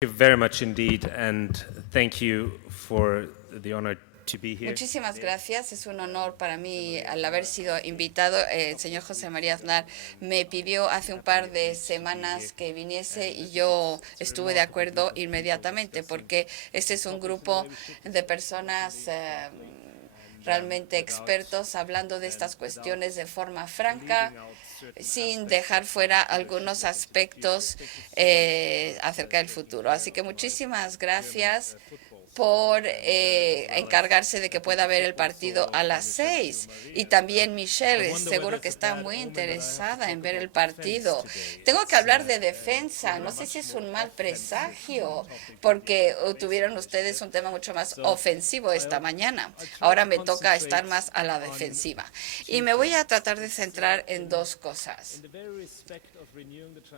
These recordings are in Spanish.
you very much indeed, and thank you for the honor to be here. Muchísimas gracias. Es un honor para mí al haber sido invitado. El señor José María Aznar me pidió hace un par de semanas que viniese y yo estuve de acuerdo inmediatamente porque este es un grupo de personas realmente expertos hablando de estas cuestiones de forma franca, sin dejar fuera algunos aspectos acerca del futuro. Así que muchísimas gracias por encargarse de que pueda haber el partido a las 6. Y también Michelle, seguro que está muy interesada en ver el partido. Tengo que hablar de defensa. No sé si es un mal presagio, porque tuvieron ustedes un tema mucho más ofensivo esta mañana. Ahora me toca estar más a la defensiva. Y me voy a tratar de centrar en dos cosas.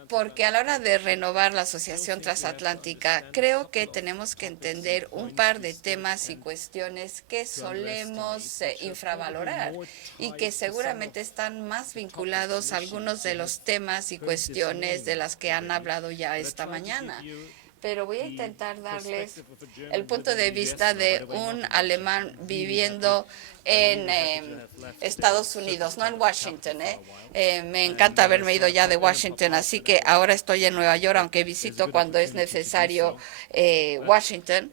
Porque a la hora de renovar la Asociación Transatlántica, creo que tenemos que entender un par de temas y cuestiones que solemos infravalorar y que seguramente están más vinculados a algunos de los temas y cuestiones de las que han hablado ya esta mañana. Pero voy a intentar darles el punto de vista de un alemán viviendo en Estados Unidos, no en Washington. Me encanta haberme ido ya de Washington, así que ahora estoy en Nueva York, aunque visito cuando es necesario Washington.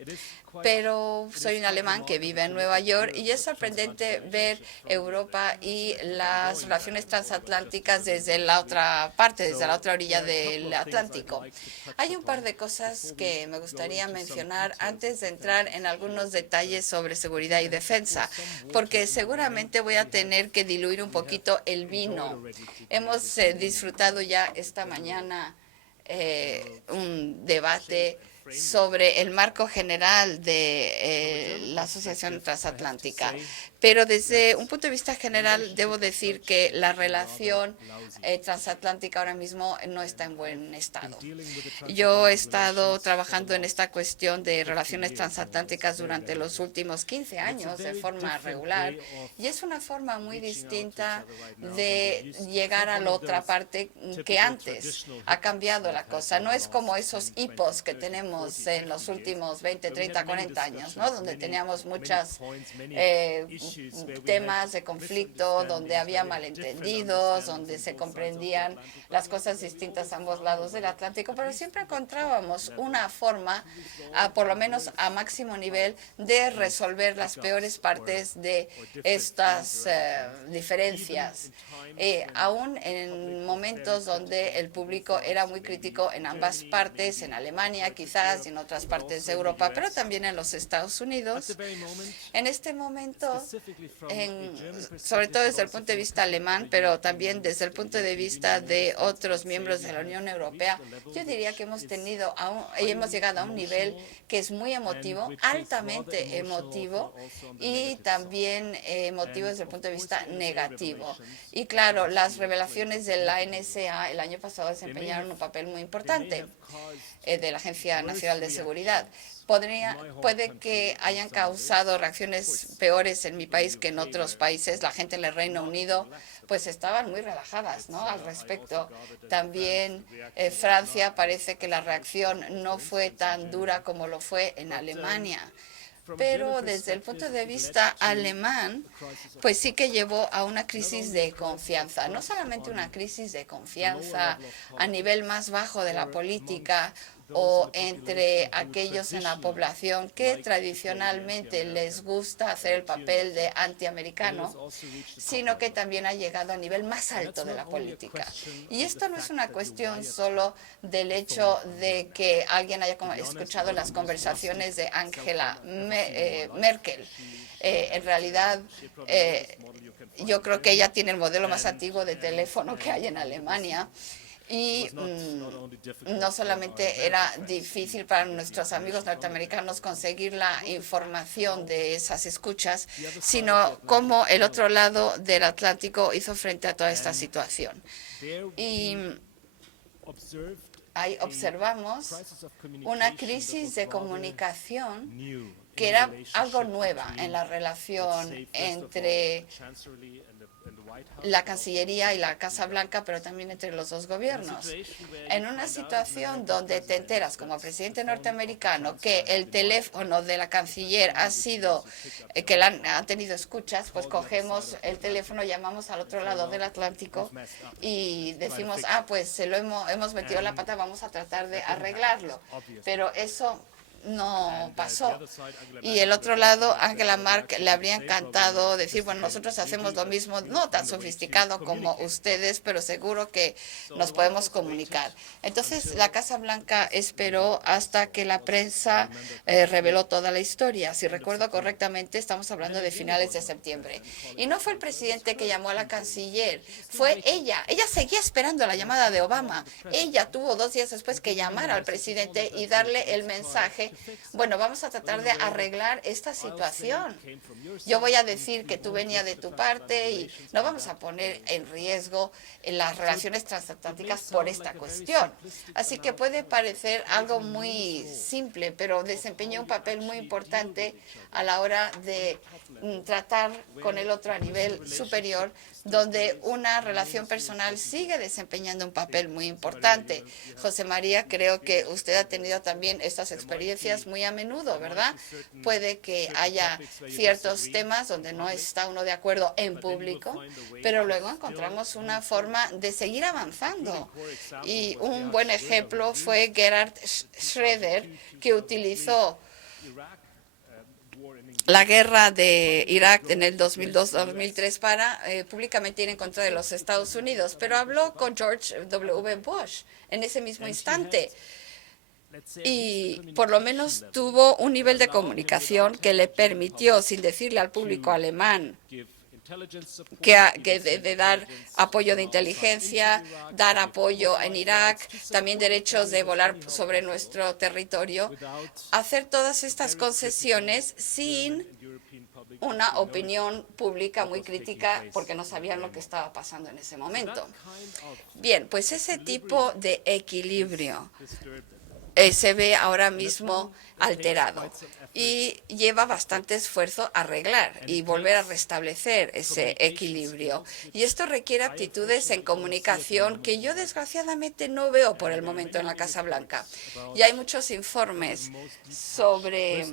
Pero soy un alemán que vive en Nueva York y es sorprendente ver Europa y las relaciones transatlánticas desde la otra parte, desde la otra orilla del Atlántico. Hay un par de cosas que me gustaría mencionar antes de entrar en algunos detalles sobre seguridad y defensa, porque seguramente voy a tener que diluir un poquito el vino. Hemos disfrutado ya esta mañana un debate sobre el marco general de la Asociación Transatlántica. Pero desde un punto de vista general, debo decir que la relación transatlántica ahora mismo no está en buen estado. Yo he estado trabajando en esta cuestión de relaciones transatlánticas durante los últimos 15 años de forma regular y es una forma muy distinta de llegar a la otra parte que antes. Ha cambiado la cosa. No es como esos hipos que tenemos en los últimos 20, 30, 40 años, ¿no? Donde teníamos muchos temas de conflicto, donde había malentendidos, donde se comprendían las cosas distintas a ambos lados del Atlántico, pero siempre encontrábamos una forma, por lo menos a máximo nivel, de resolver las peores partes de estas diferencias. Aún en momentos donde el público era muy crítico en ambas partes, en Alemania quizás y en otras partes de Europa, pero también en los Estados Unidos. En este momento, sobre todo desde el punto de vista alemán, pero también desde el punto de vista de otros miembros de la Unión Europea, yo diría que hemos llegado a un nivel que es muy emotivo, altamente emotivo y también emotivo desde el punto de vista negativo. Y claro, las revelaciones de la NSA el año pasado desempeñaron un papel muy importante de la Agencia Nacional de Seguridad. Puede que hayan causado reacciones peores en mi país que en otros países. La gente en el Reino Unido pues estaban muy relajadas, ¿no?, al respecto. También Francia parece que la reacción no fue tan dura como lo fue en Alemania. Pero desde el punto de vista alemán, pues sí que llevó a una crisis de confianza. No solamente una crisis de confianza a nivel más bajo de la política o entre aquellos en la población que tradicionalmente les gusta hacer el papel de antiamericano, sino que también ha llegado a nivel más alto de la política. Y esto no es una cuestión solo del hecho de que alguien haya escuchado las conversaciones de Angela Merkel. En realidad, yo creo que ella tiene el modelo más antiguo de teléfono que hay en Alemania. Y no solamente era difícil para nuestros amigos norteamericanos conseguir la información de esas escuchas, sino cómo el otro lado del Atlántico hizo frente a toda esta situación. Y ahí observamos una crisis de comunicación que era algo nueva en la relación entre la Cancillería y la Casa Blanca, pero también entre los dos gobiernos. En una situación donde te enteras como presidente norteamericano que el teléfono de la canciller ha sido, que han tenido escuchas, pues cogemos el teléfono, llamamos al otro lado del Atlántico y decimos, pues hemos metido la pata, vamos a tratar de arreglarlo. Pero eso no pasó. Y el otro lado, Angela Merkel le habría encantado decir, bueno, nosotros hacemos lo mismo, no tan sofisticado como ustedes, pero seguro que nos podemos comunicar. Entonces, la Casa Blanca esperó hasta que la prensa reveló toda la historia. Si recuerdo correctamente, estamos hablando de finales de septiembre. Y no fue el presidente que llamó a la canciller, fue ella. Ella seguía esperando la llamada de Obama. Ella tuvo 2 días después que llamar al presidente y darle el mensaje, bueno, vamos a tratar de arreglar esta situación. Yo voy a decir que tú venías de tu parte y no vamos a poner en riesgo las relaciones transatlánticas por esta cuestión. Así que puede parecer algo muy simple, pero desempeñó un papel muy importante a la hora de tratar con el otro a nivel superior, donde una relación personal sigue desempeñando un papel muy importante. José María, creo que usted ha tenido también estas experiencias muy a menudo, ¿verdad? Puede que haya ciertos temas donde no está uno de acuerdo en público, pero luego encontramos una forma de seguir avanzando. Y un buen ejemplo fue Gerhard Schröder, que utilizó la guerra de Irak en el 2002-2003 para públicamente ir en contra de los Estados Unidos, pero habló con George W. Bush en ese mismo instante. Y por lo menos tuvo un nivel de comunicación que le permitió, sin decirle al público alemán, de dar apoyo de inteligencia, dar apoyo en Irak, también derechos de volar sobre nuestro territorio, hacer todas estas concesiones sin una opinión pública muy crítica porque no sabían lo que estaba pasando en ese momento. Bien, pues ese tipo de equilibrio se ve ahora mismo alterado y lleva bastante esfuerzo arreglar y volver a restablecer ese equilibrio. Y esto requiere aptitudes en comunicación que yo desgraciadamente no veo por el momento en la Casa Blanca. Y hay muchos informes sobre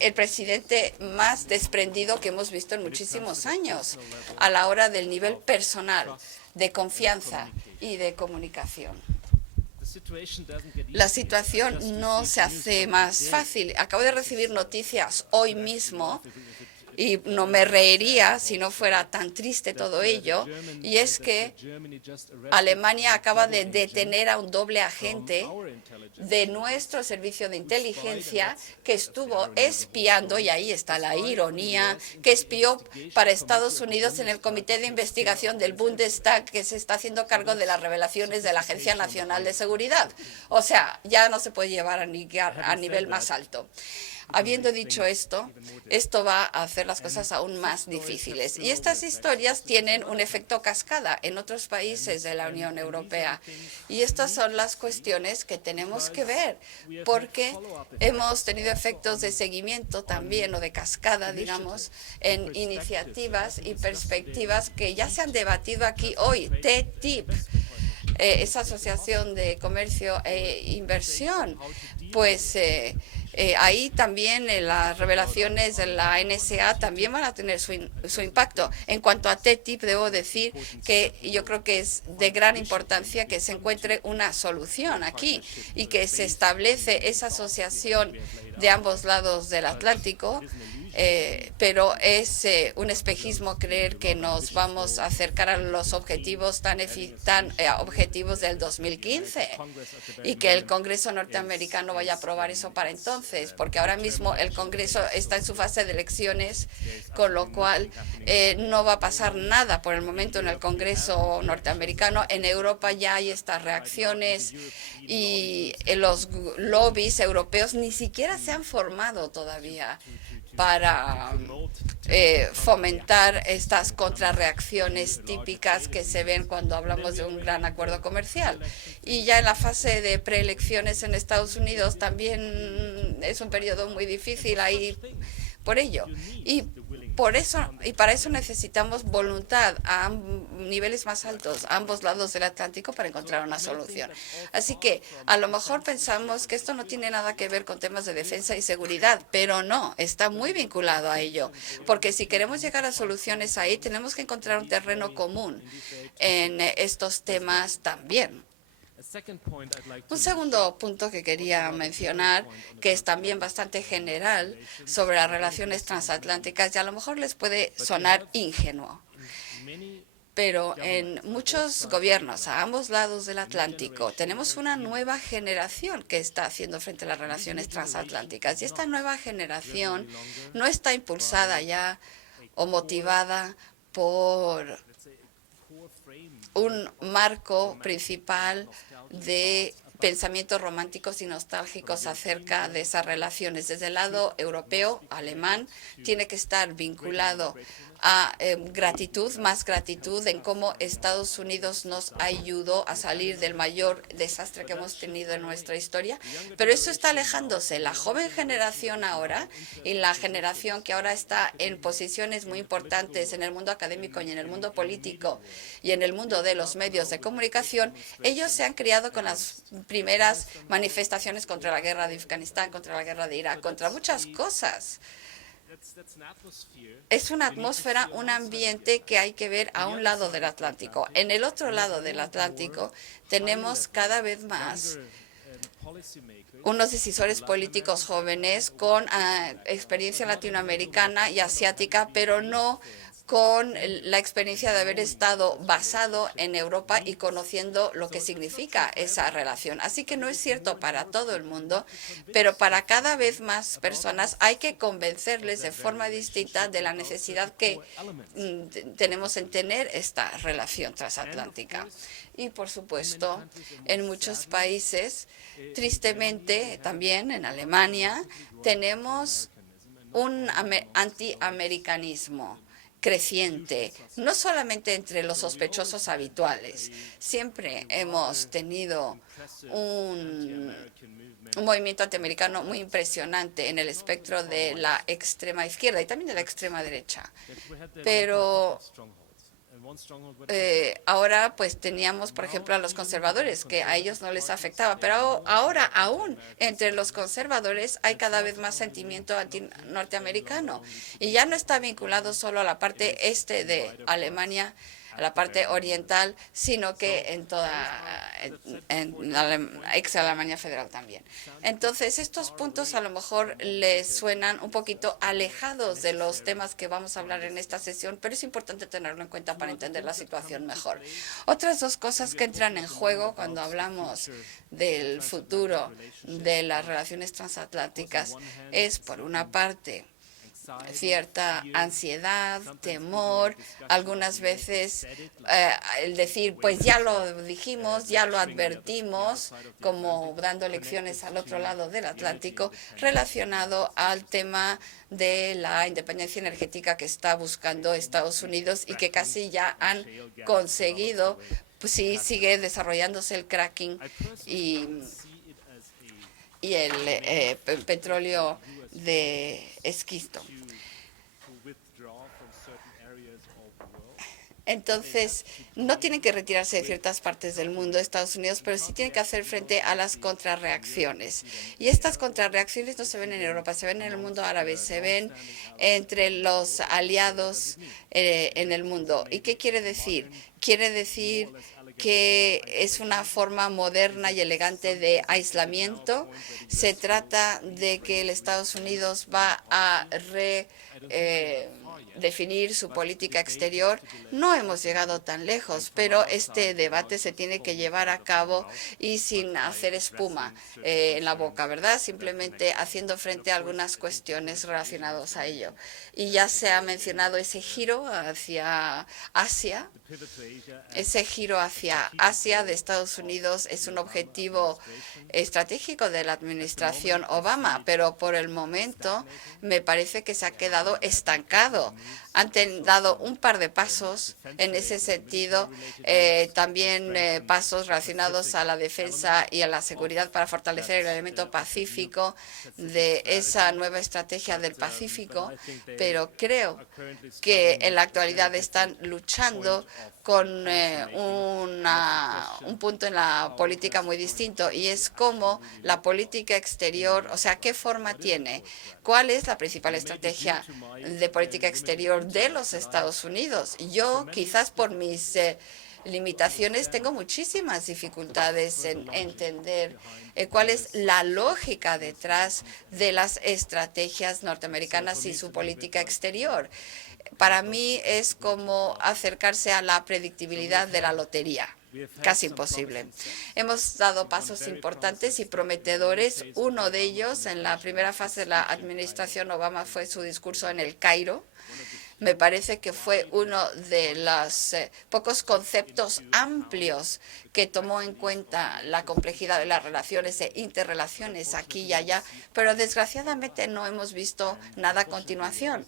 el presidente más desprendido que hemos visto en muchísimos años a la hora del nivel personal, de confianza y de comunicación. La situación no se hace más fácil. Acabo de recibir noticias hoy mismo y no me reiría si no fuera tan triste todo ello, y es que Alemania acaba de detener a un doble agente de nuestro servicio de inteligencia que estuvo espiando, y ahí está la ironía, que espió para Estados Unidos en el comité de investigación del Bundestag que se está haciendo cargo de las revelaciones de la Agencia Nacional de Seguridad. O sea, ya no se puede llevar a nivel más alto. Habiendo dicho esto, esto va a hacer las cosas aún más difíciles. Y estas historias tienen un efecto cascada en otros países de la Unión Europea. Y estas son las cuestiones que tenemos que ver, porque hemos tenido efectos de seguimiento también, o de cascada, digamos, en iniciativas y perspectivas que ya se han debatido aquí hoy. TTIP, esa asociación de comercio e inversión, pues ahí también las revelaciones de la NSA también van a tener su impacto. En cuanto a TTIP, debo decir que yo creo que es de gran importancia que se encuentre una solución aquí y que se establece esa asociación de ambos lados del Atlántico. Pero es un espejismo creer que nos vamos a acercar a los objetivos tan objetivos del 2015 y que el Congreso norteamericano vaya a aprobar eso para entonces, porque ahora mismo el Congreso está en su fase de elecciones, con lo cual no va a pasar nada por el momento en el Congreso norteamericano. En Europa ya hay estas reacciones y los lobbies europeos ni siquiera se han formado todavía para fomentar estas contrarreacciones típicas que se ven cuando hablamos de un gran acuerdo comercial. Y ya en la fase de preelecciones en Estados Unidos también es un periodo muy difícil ahí por ello. Y para eso necesitamos voluntad a niveles más altos, a ambos lados del Atlántico, para encontrar una solución. Así que a lo mejor pensamos que esto no tiene nada que ver con temas de defensa y seguridad, pero no, está muy vinculado a ello, porque si queremos llegar a soluciones ahí, tenemos que encontrar un terreno común en estos temas también. Un segundo punto que quería mencionar, que es también bastante general sobre las relaciones transatlánticas, y a lo mejor les puede sonar ingenuo, pero en muchos gobiernos a ambos lados del Atlántico tenemos una nueva generación que está haciendo frente a las relaciones transatlánticas. Y esta nueva generación no está impulsada ya o motivada por un marco principal de pensamientos románticos y nostálgicos acerca de esas relaciones. Desde el lado europeo, alemán, tiene que estar vinculado a gratitud, más gratitud en cómo Estados Unidos nos ayudó a salir del mayor desastre que hemos tenido en nuestra historia, pero eso está alejándose. La joven generación ahora y la generación que ahora está en posiciones muy importantes en el mundo académico y en el mundo político y en el mundo de los medios de comunicación, ellos se han criado con las primeras manifestaciones contra la guerra de Afganistán, contra la guerra de Irak, contra muchas cosas. Es una atmósfera, un ambiente que hay que ver a un lado del Atlántico. En el otro lado del Atlántico tenemos cada vez más unos decisores políticos jóvenes con experiencia latinoamericana y asiática, pero no con la experiencia de haber estado basado en Europa y conociendo lo que significa esa relación. Así que no es cierto para todo el mundo, pero para cada vez más personas hay que convencerles de forma distinta de la necesidad que tenemos en tener esta relación transatlántica. Y, por supuesto, en muchos países, tristemente, también en Alemania, tenemos un antiamericanismo creciente, no solamente entre los sospechosos habituales. Siempre hemos tenido un movimiento antiamericano muy impresionante en el espectro de la extrema izquierda y también de la extrema derecha. Pero ahora pues teníamos, por ejemplo, a los conservadores, que a ellos no les afectaba, pero ahora aún entre los conservadores hay cada vez más sentimiento anti-norteamericano y ya no está vinculado solo a la parte este de Alemania, a la parte oriental, sino que en toda la ex Alemania Federal también. Entonces, estos puntos a lo mejor les suenan un poquito alejados de los temas que vamos a hablar en esta sesión, pero es importante tenerlo en cuenta para entender la situación mejor. Otras dos cosas que entran en juego cuando hablamos del futuro de las relaciones transatlánticas es, por una parte, cierta ansiedad, temor, algunas veces el decir, pues ya lo dijimos, ya lo advertimos, como dando lecciones al otro lado del Atlántico, relacionado al tema de la independencia energética que está buscando Estados Unidos y que casi ya han conseguido, pues sí, sigue desarrollándose el cracking y el petróleo de esquisto. Entonces, no tienen que retirarse de ciertas partes del mundo, Estados Unidos, pero sí tienen que hacer frente a las contrarreacciones. Y estas contrarreacciones no se ven en Europa, se ven en el mundo árabe, se ven entre los aliados en el mundo. ¿Y qué quiere decir? Quiere decir que es una forma moderna y elegante de aislamiento. Se trata de que el Estados Unidos va a definir su política exterior. No hemos llegado tan lejos, pero este debate se tiene que llevar a cabo y sin hacer espuma en la boca, ¿verdad? Simplemente haciendo frente a algunas cuestiones relacionadas a ello. Y ya se ha mencionado ese giro hacia Asia. Ese giro hacia Asia de Estados Unidos es un objetivo estratégico de la administración Obama, pero por el momento me parece que se ha quedado estancado sentido. Han dado un par de pasos en ese sentido, también pasos relacionados a la defensa y a la seguridad para fortalecer el elemento pacífico de esa nueva estrategia del Pacífico, pero creo que en la actualidad están luchando con un punto en la política muy distinto, y es cómo la política exterior, o sea, qué forma tiene, cuál es la principal estrategia de política exterior de los Estados Unidos. Yo, quizás por mis limitaciones, tengo muchísimas dificultades en entender cuál es la lógica detrás de las estrategias norteamericanas y su política exterior. Para mí es como acercarse a la predictibilidad de la lotería. Casi imposible. Hemos dado pasos importantes y prometedores. Uno de ellos, en la primera fase de la administración Obama, fue su discurso en El Cairo. Me parece que fue uno de los pocos conceptos amplios que tomó en cuenta la complejidad de las relaciones e interrelaciones aquí y allá, pero desgraciadamente no hemos visto nada a continuación.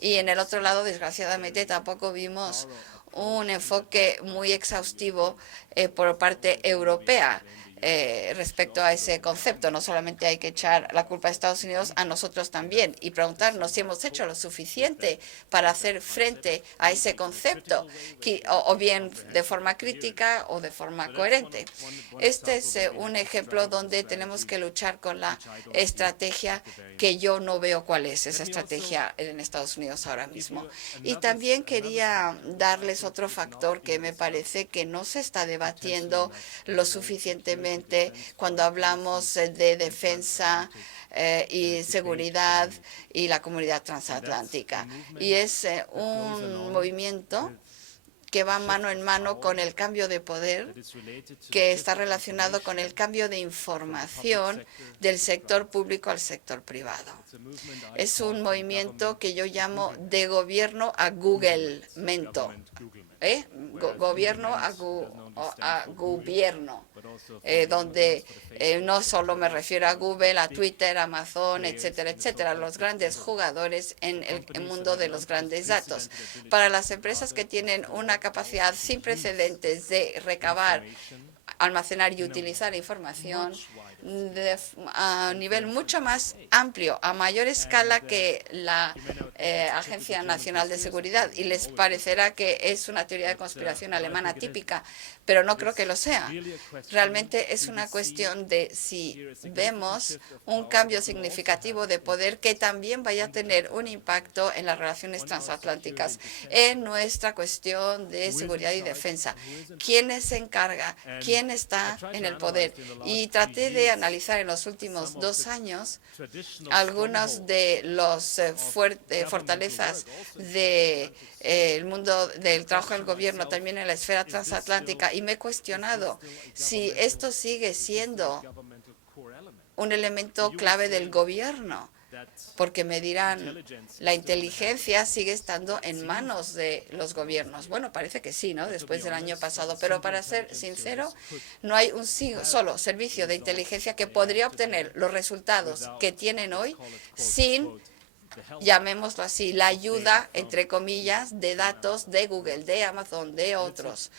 Y en el otro lado, desgraciadamente, tampoco vimos un enfoque muy exhaustivo por parte europea respecto a ese concepto. No solamente hay que echar la culpa a Estados Unidos, a nosotros también, y preguntarnos si hemos hecho lo suficiente para hacer frente a ese concepto, o bien de forma crítica o de forma coherente. Este es un ejemplo donde tenemos que luchar con la estrategia que yo no veo cuál es esa estrategia en Estados Unidos ahora mismo. Y también quería darles otro factor que me parece que no se está debatiendo lo suficientemente cuando hablamos de defensa y seguridad y la comunidad transatlántica. Y es un movimiento que va mano en mano con el cambio de poder, que está relacionado con el cambio de información del sector público al sector privado. Es un movimiento que yo llamo de gobierno a Google-mento. Gobierno a gobierno, donde no solo me refiero a Google, a Twitter, Amazon, etcétera, etcétera, los grandes jugadores en el mundo de los grandes datos. Para las empresas que tienen una capacidad sin precedentes de recabar, almacenar y utilizar información a nivel mucho más amplio, a mayor escala que la Agencia Nacional de Seguridad, y les parecerá que es una teoría de conspiración alemana típica, pero no creo que lo sea. Realmente es una cuestión de si vemos un cambio significativo de poder que también vaya a tener un impacto en las relaciones transatlánticas, en nuestra cuestión de seguridad y defensa. ¿Quién se encarga? ¿Quién está en el poder? Y traté de analizar en los últimos 2 años algunas de las fortalezas del mundo del trabajo del gobierno, también en la esfera transatlántica, y me he cuestionado si esto sigue siendo un elemento clave del gobierno, porque me dirán, la inteligencia sigue estando en manos de los gobiernos. Bueno, parece que sí, ¿no? Después del año pasado, pero para ser sincero, no hay un solo servicio de inteligencia que podría obtener los resultados que tienen hoy sin, llamémoslo así, la ayuda, entre comillas, de datos de Google, de Amazon, de otros.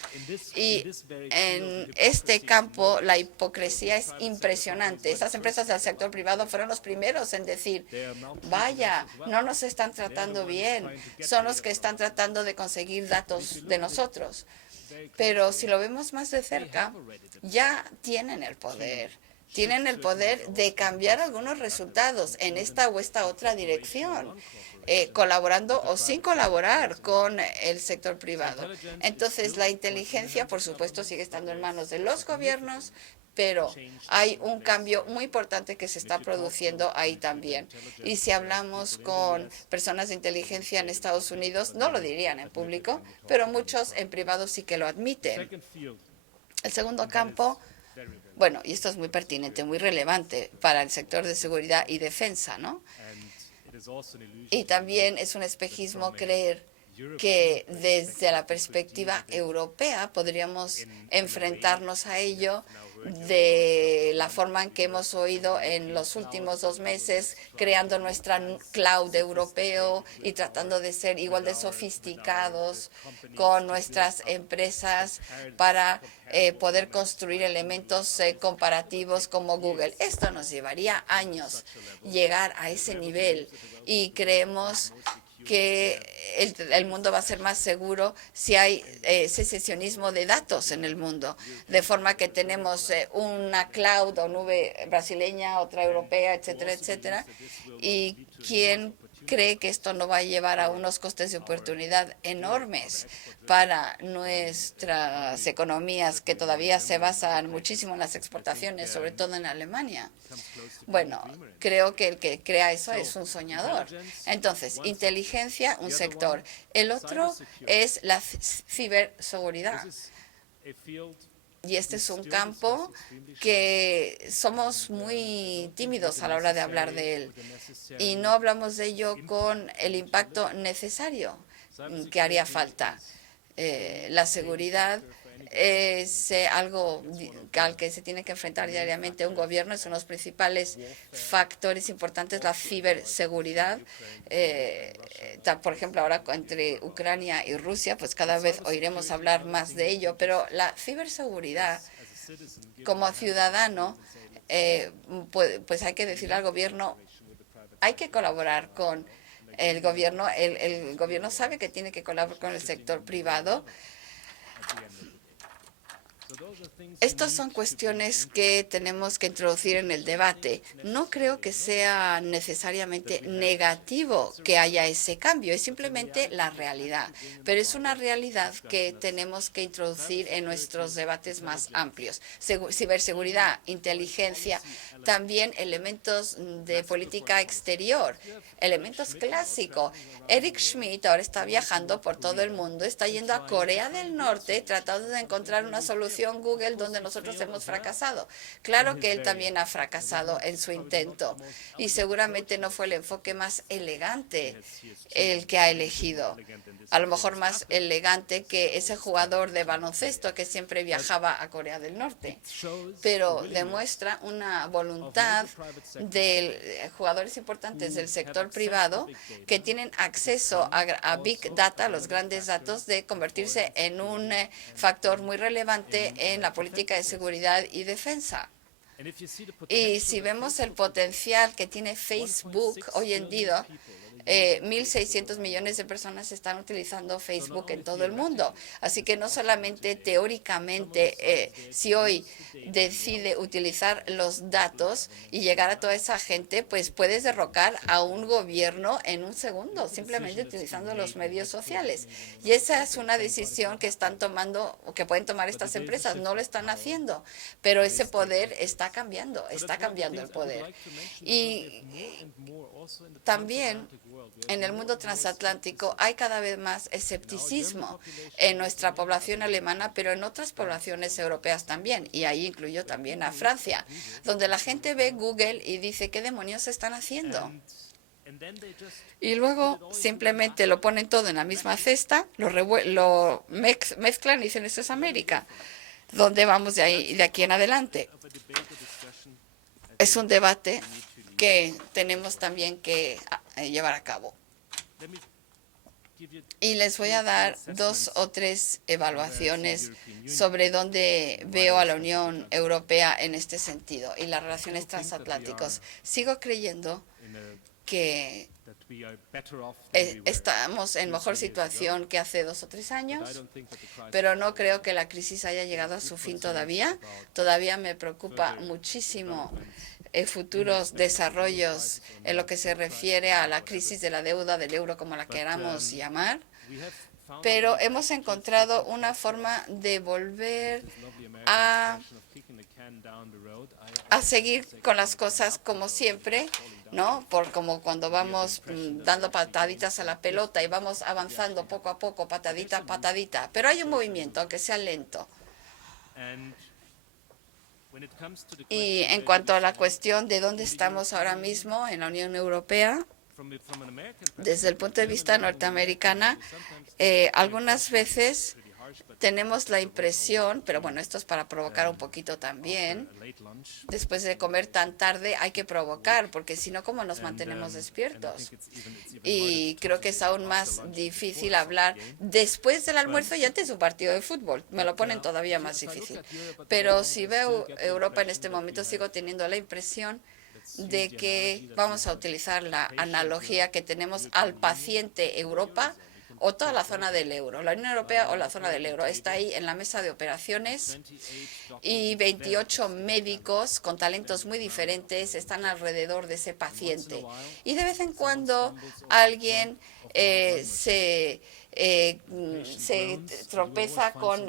Y en este campo la hipocresía es impresionante. Estas empresas del sector privado fueron los primeros en decir, vaya, no nos están tratando bien, son los que están tratando de conseguir datos de nosotros. Pero si lo vemos más de cerca, ya tienen el poder. Tienen el poder de cambiar algunos resultados en esta o esta otra dirección, colaborando o sin colaborar con el sector privado. Entonces, la inteligencia, por supuesto, sigue estando en manos de los gobiernos, pero hay un cambio muy importante que se está produciendo ahí también. Y si hablamos con personas de inteligencia en Estados Unidos, no lo dirían en público, pero muchos en privado sí que lo admiten. El segundo campo, bueno, y esto es muy pertinente, muy relevante para el sector de seguridad y defensa, ¿no? Y también es un espejismo creer que desde la perspectiva europea podríamos enfrentarnos a ello de la forma en que hemos oído en los últimos 2 meses, creando nuestra cloud europeo y tratando de ser igual de sofisticados con nuestras empresas para poder construir elementos comparativos como Google. Esto nos llevaría años llegar a ese nivel y creemos que el mundo va a ser más seguro si hay secesionismo de datos en el mundo, de forma que tenemos una cloud o nube brasileña, otra europea, etcétera, etcétera, y quién cree que esto no va a llevar a unos costes de oportunidad enormes para nuestras economías que todavía se basan muchísimo en las exportaciones, sobre todo en Alemania. Bueno, creo que el que crea eso es un soñador. Entonces, inteligencia, un sector. El otro es la ciberseguridad. Y este es un campo que somos muy tímidos a la hora de hablar de él. Y no hablamos de ello con el impacto necesario que haría falta. La seguridad es algo al que se tiene que enfrentar diariamente un gobierno. Son los principales factores importantes, la ciberseguridad. Por ejemplo, ahora entre Ucrania y Rusia, pues cada vez oiremos hablar más de ello, pero la ciberseguridad, como ciudadano, pues hay que decirle al gobierno, hay que colaborar con el gobierno. El gobierno sabe que tiene que colaborar con el sector privado. Estas son cuestiones que tenemos que introducir en el debate. No creo que sea necesariamente negativo que haya ese cambio, es simplemente la realidad. Pero es una realidad que tenemos que introducir en nuestros debates más amplios. Ciberseguridad, inteligencia, también elementos de política exterior, elementos clásicos. Eric Schmidt ahora está viajando por todo el mundo, está yendo a Corea del Norte tratando de encontrar una solución Google donde nosotros hemos fracasado. Claro que él también ha fracasado en su intento y seguramente no fue el enfoque más elegante el que ha elegido. A lo mejor más elegante que ese jugador de baloncesto que siempre viajaba a Corea del Norte. Pero demuestra una voluntad de jugadores importantes del sector privado que tienen acceso a Big Data, los grandes datos, de convertirse en un factor muy relevante en la política de seguridad y defensa. Y si vemos el potencial que tiene Facebook hoy en día, 1.600 millones de personas están utilizando Facebook en todo el mundo. Así que no solamente teóricamente, si hoy decide utilizar los datos y llegar a toda esa gente, pues puedes derrocar a un gobierno en un segundo, simplemente utilizando los medios sociales. Y esa es una decisión que están tomando o que pueden tomar estas empresas. No lo están haciendo, pero ese poder está cambiando el poder. Y también en el mundo transatlántico hay cada vez más escepticismo en nuestra población alemana, pero en otras poblaciones europeas también, y ahí incluyo también a Francia, donde la gente ve Google y dice, ¿qué demonios están haciendo? Y luego simplemente lo ponen todo en la misma cesta, lo mezclan y dicen, esto es América. ¿Dónde vamos de aquí en adelante? Es un debate que tenemos también que llevar a cabo. Y les voy a dar 2 o 3 evaluaciones sobre dónde veo a la Unión Europea en este sentido y las relaciones transatlánticas. Sigo creyendo que estamos en mejor situación que hace 2 o 3 años, pero no creo que la crisis haya llegado a su fin todavía. Todavía me preocupa muchísimo futuros desarrollos en lo que se refiere a la crisis de la deuda del euro, como la queramos llamar. Pero hemos encontrado una forma de volver a seguir con las cosas como siempre, ¿no? Como cuando vamos dando pataditas a la pelota y vamos avanzando poco a poco, patadita a patadita. Pero hay un movimiento, aunque sea lento. Y en cuanto a la cuestión de dónde estamos ahora mismo en la Unión Europea, Desde el punto de vista norteamericano, algunas veces tenemos la impresión, pero bueno, esto es para provocar un poquito también, después de comer tan tarde hay que provocar, porque si no, ¿cómo nos mantenemos despiertos? Y creo que es aún más difícil hablar después del almuerzo y antes de un partido de fútbol. Me lo ponen todavía más difícil. Pero si veo Europa en este momento, sigo teniendo la impresión de que vamos a utilizar la analogía que tenemos al paciente Europa o toda la zona del euro. La Unión Europea o la zona del euro está ahí en la mesa de operaciones y 28 médicos con talentos muy diferentes están alrededor de ese paciente. Y de vez en cuando alguien se tropeza con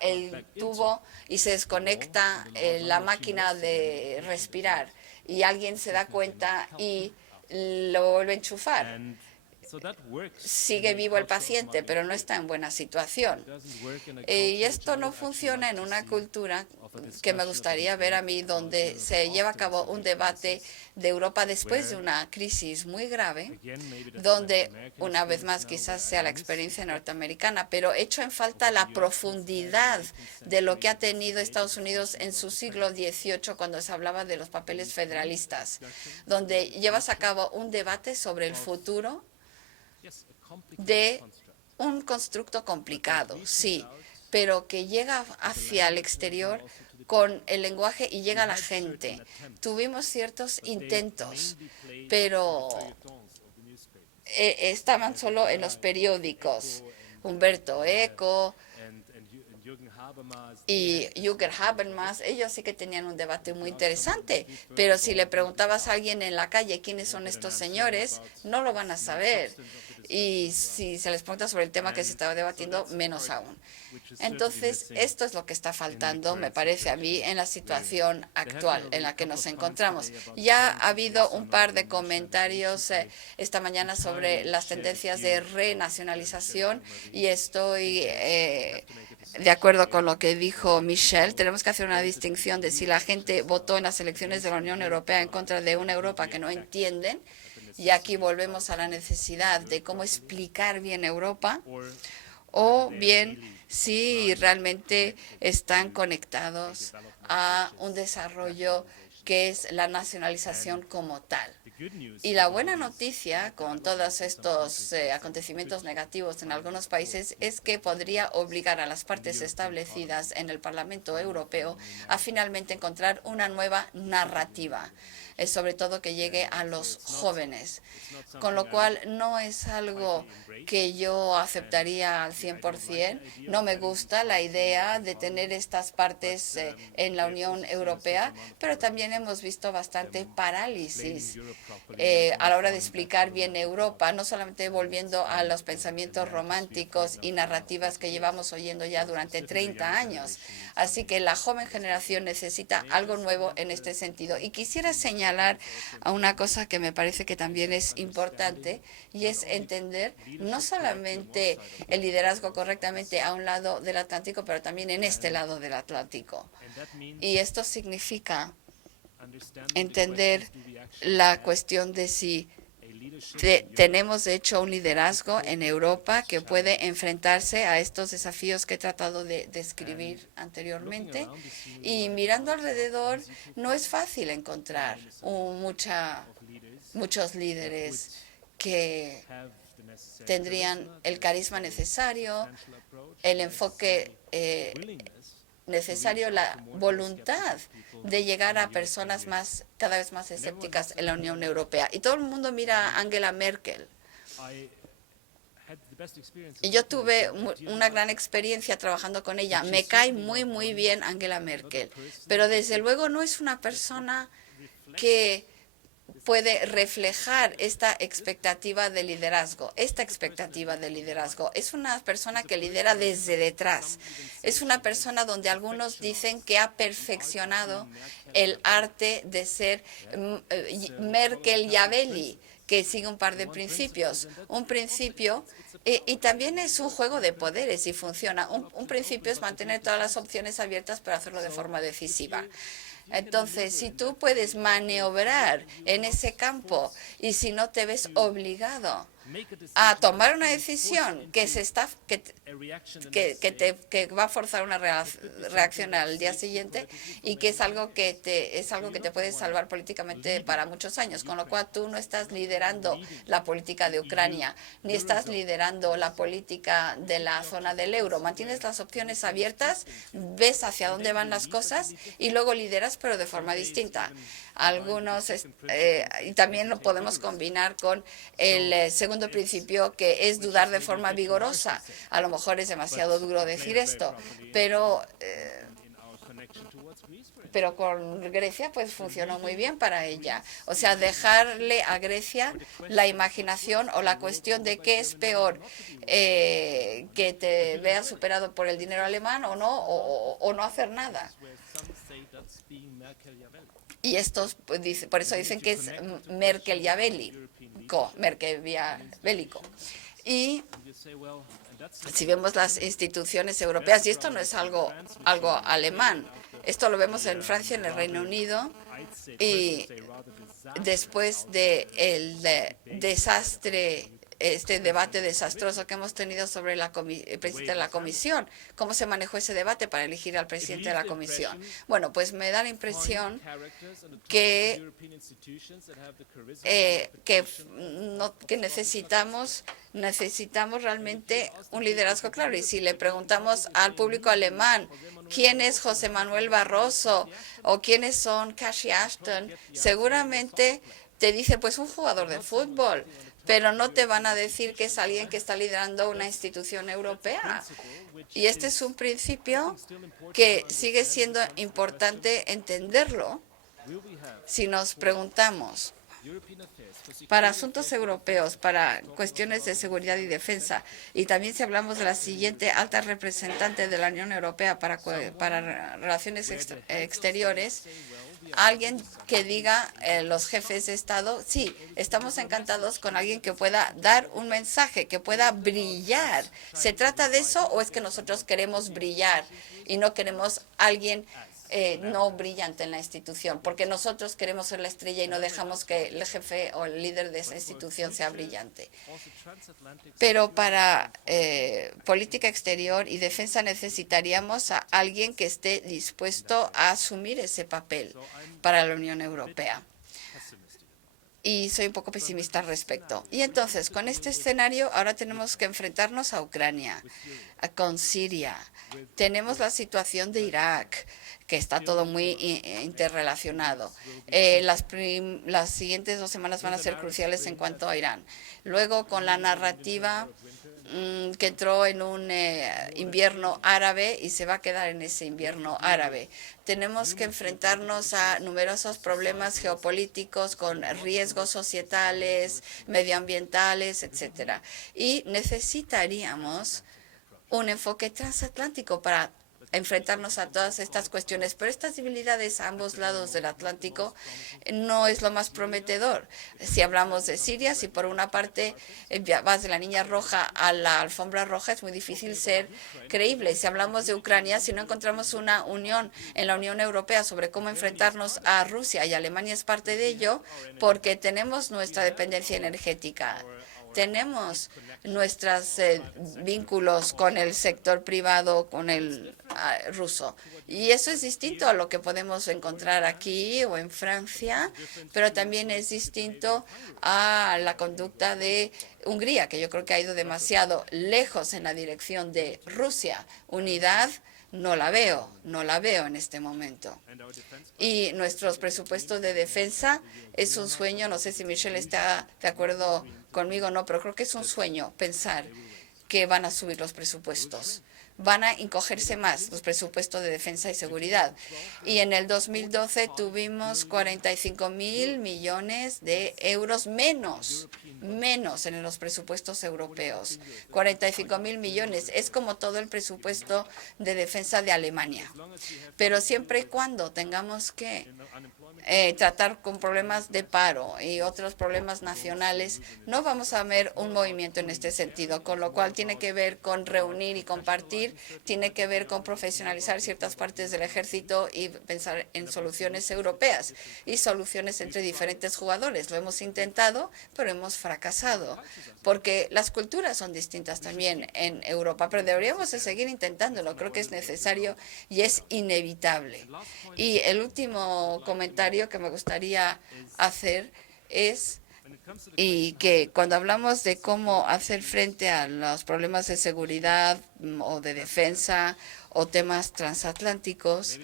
el tubo y se desconecta la máquina de respirar y alguien se da cuenta y lo vuelve a enchufar. Sigue vivo el paciente, pero no está en buena situación. Y esto no funciona en una cultura que me gustaría ver a mí, donde se lleva a cabo un debate de Europa después de una crisis muy grave, donde una vez más quizás sea la experiencia norteamericana, pero echo en falta la profundidad de lo que ha tenido Estados Unidos en su siglo XVIII cuando se hablaba de los papeles federalistas, donde llevas a cabo un debate sobre el futuro de un constructo complicado, sí, pero que llega hacia el exterior con el lenguaje y llega a la gente. Tuvimos ciertos intentos, pero estaban solo en los periódicos. Humberto Eco y Jürgen Habermas, ellos sí que tenían un debate muy interesante, pero si le preguntabas a alguien en la calle quiénes son estos señores, no lo van a saber. Y si se les pregunta sobre el tema que se estaba debatiendo, menos aún. Entonces, esto es lo que está faltando, me parece a mí, en la situación actual en la que nos encontramos. Ya ha habido un par de comentarios esta mañana sobre las tendencias de renacionalización y estoy de acuerdo con lo que dijo Michel. Tenemos que hacer una distinción de si la gente votó en las elecciones de la Unión Europea en contra de una Europa que no entienden, y aquí volvemos a la necesidad de cómo explicar bien Europa, o bien si realmente están conectados a un desarrollo que es la nacionalización como tal. Y la buena noticia con todos estos acontecimientos negativos en algunos países es que podría obligar a las partes establecidas en el Parlamento Europeo a finalmente encontrar una nueva narrativa, sobre todo que llegue a los jóvenes, con lo cual no es algo que yo aceptaría al 100%. No me gusta la idea de tener estas partes en la Unión Europea, pero también hemos visto bastante parálisis a la hora de explicar bien Europa, no solamente volviendo a los pensamientos románticos y narrativas que llevamos oyendo ya durante 30 años. Así que la joven generación necesita algo nuevo en este sentido. Y quisiera señalar a una cosa que me parece que también es importante, y es entender no solamente el liderazgo correctamente a un lado del Atlántico, pero también en este lado del Atlántico. Y esto significa entender la cuestión de si tenemos de hecho un liderazgo en Europa que puede enfrentarse a estos desafíos que he tratado de describir anteriormente. Y mirando alrededor, no es fácil encontrar muchos líderes que tendrían el carisma necesario, el enfoque necesario, la voluntad de llegar a personas cada vez más escépticas en la Unión Europea. Y todo el mundo mira a Angela Merkel. Y yo tuve una gran experiencia trabajando con ella. Me cae muy, muy bien Angela Merkel. Pero desde luego no es una persona que puede reflejar esta expectativa de liderazgo. Esta expectativa de liderazgo es una persona que lidera desde detrás. Es una persona donde algunos dicen que ha perfeccionado el arte de ser Merkel-Yabeli, que sigue un par de principios. Un principio, y también es un juego de poderes y funciona. Un principio es mantener todas las opciones abiertas, pero hacerlo de forma decisiva. Entonces, si tú puedes maniobrar en ese campo y si no te ves obligado a tomar una decisión que va a forzar una reacción al día siguiente y que es algo que te puede salvar políticamente para muchos años, con lo cual tú no estás liderando la política de Ucrania, ni estás liderando la política de la zona del euro. Mantienes las opciones abiertas, ves hacia dónde van las cosas y luego lideras, pero de forma distinta. Y también lo podemos combinar con el segundo principio, que es dudar de forma vigorosa. A lo mejor es demasiado duro decir esto, pero con Grecia pues funcionó muy bien para ella. O sea, dejarle a Grecia la imaginación o la cuestión de qué es peor, que te veas superado por el dinero alemán o no, o no hacer nada. Y estos, pues, por eso dicen que es Merkel-bélico. Y si vemos las instituciones europeas, y esto no es algo alemán, esto lo vemos en Francia, en el Reino Unido, y después del desastre, este debate desastroso que hemos tenido sobre el presidente de la Comisión, cómo se manejó ese debate para elegir al presidente de la Comisión. Bueno, pues me da la impresión que necesitamos realmente un liderazgo claro. Y si le preguntamos al público alemán quién es José Manuel Barroso o quiénes son Cathy Ashton, seguramente te dice pues un jugador de fútbol, pero no te van a decir que es alguien que está liderando una institución europea. Y este es un principio que sigue siendo importante entenderlo si nos preguntamos para asuntos europeos, para cuestiones de seguridad y defensa, y también si hablamos de la siguiente alta representante de la Unión Europea para relaciones exteriores, alguien que diga, los jefes de Estado, sí, estamos encantados con alguien que pueda dar un mensaje, que pueda brillar. ¿Se trata de eso o es que nosotros queremos brillar y no queremos alguien no brillante en la institución? Porque nosotros queremos ser la estrella y no dejamos que el jefe o el líder de esa institución sea brillante. Pero para política exterior y defensa necesitaríamos a alguien que esté dispuesto a asumir ese papel para la Unión Europea. Y soy un poco pesimista al respecto. Y entonces, con este escenario, ahora tenemos que enfrentarnos a Ucrania, con Siria. Tenemos la situación de Irak, que está todo muy interrelacionado. Las siguientes 2 semanas van a ser cruciales en cuanto a Irán. Luego, con la narrativa que entró en un invierno árabe y se va a quedar en ese invierno árabe. Tenemos que enfrentarnos a numerosos problemas geopolíticos con riesgos societales, medioambientales, etcétera. Y necesitaríamos un enfoque transatlántico para enfrentarnos a todas estas cuestiones, pero estas debilidades a ambos lados del Atlántico no es lo más prometedor. Si hablamos de Siria, si por una parte vas de la niña roja a la alfombra roja, es muy difícil ser creíble. Si hablamos de Ucrania, si no encontramos una unión en la Unión Europea sobre cómo enfrentarnos a Rusia, y Alemania es parte de ello, porque tenemos nuestra dependencia energética, tenemos nuestros vínculos con el sector privado, con el ruso. Y eso es distinto a lo que podemos encontrar aquí o en Francia, pero también es distinto a la conducta de Hungría, que yo creo que ha ido demasiado lejos en la dirección de Rusia. Unidad no la veo en este momento. Y nuestros presupuestos de defensa es un sueño, no sé si Michelle está de acuerdo conmigo o no, pero creo que es un sueño pensar que van a subir los presupuestos. Van a encogerse más los presupuestos de defensa y seguridad. Y en el 2012 tuvimos 45.000 millones de euros menos en los presupuestos europeos. 45.000 millones es como todo el presupuesto de defensa de Alemania. Pero siempre y cuando tengamos que tratar con problemas de paro y otros problemas nacionales, no vamos a ver un movimiento en este sentido, con lo cual tiene que ver con reunir y compartir decir tiene que ver con profesionalizar ciertas partes del ejército y pensar en soluciones europeas y soluciones entre diferentes jugadores. Lo hemos intentado, pero hemos fracasado, porque las culturas son distintas también en Europa, pero deberíamos de seguir intentándolo. Creo que es necesario y es inevitable. Y el último comentario que me gustaría hacer es y que cuando hablamos de cómo hacer frente a los problemas de seguridad o de defensa o temas transatlánticos,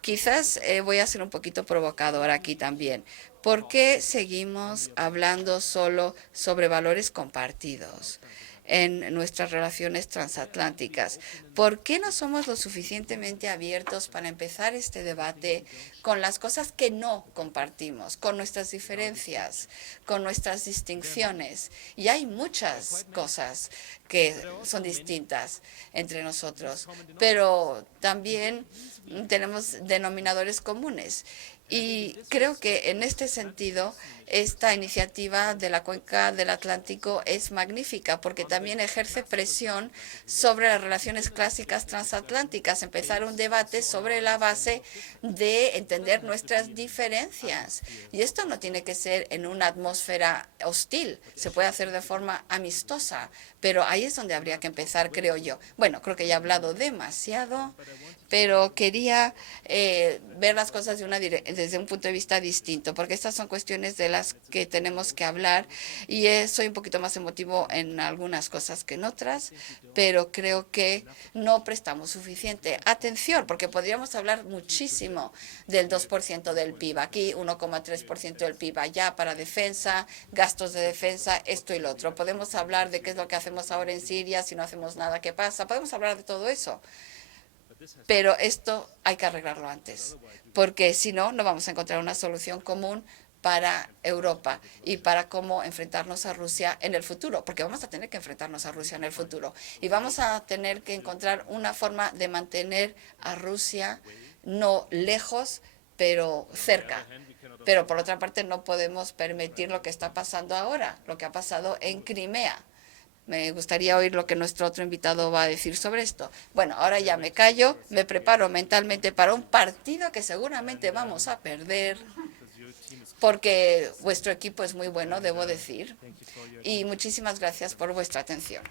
quizás voy a ser un poquito provocadora aquí también. ¿Por qué seguimos hablando solo sobre valores compartidos en nuestras relaciones transatlánticas? ¿Por qué no somos lo suficientemente abiertos para empezar este debate con las cosas que no compartimos, con nuestras diferencias, con nuestras distinciones? Y hay muchas cosas que son distintas entre nosotros, pero también tenemos denominadores comunes. Y creo que en este sentido, esta iniciativa de la Cuenca del Atlántico es magnífica porque también ejerce presión sobre las relaciones clásicas transatlánticas, empezar un debate sobre la base de entender nuestras diferencias. Y esto no tiene que ser en una atmósfera hostil, se puede hacer de forma amistosa, pero ahí es donde habría que empezar, creo yo. Bueno, creo que ya he hablado demasiado, pero quería ver las cosas desde un punto de vista distinto, porque estas son cuestiones de las que tenemos que hablar y soy un poquito más emotivo en algunas cosas que en otras, pero creo que no prestamos suficiente atención, porque podríamos hablar muchísimo del 2% del PIB, aquí 1,3% del PIB allá para defensa, gastos de defensa, esto y lo otro. Podemos hablar de qué es lo que hacemos ahora en Siria, si no hacemos nada, ¿qué pasa? Podemos hablar de todo eso. Pero esto hay que arreglarlo antes, porque si no, no vamos a encontrar una solución común para Europa y para cómo enfrentarnos a Rusia en el futuro, porque vamos a tener que enfrentarnos a Rusia en el futuro y vamos a tener que encontrar una forma de mantener a Rusia no lejos, pero cerca. Pero por otra parte no podemos permitir lo que está pasando ahora, lo que ha pasado en Crimea. Me gustaría oír lo que nuestro otro invitado va a decir sobre esto. Bueno, ahora ya me callo, me preparo mentalmente para un partido que seguramente vamos a perder, porque vuestro equipo es muy bueno, debo decir. Y muchísimas gracias por vuestra atención.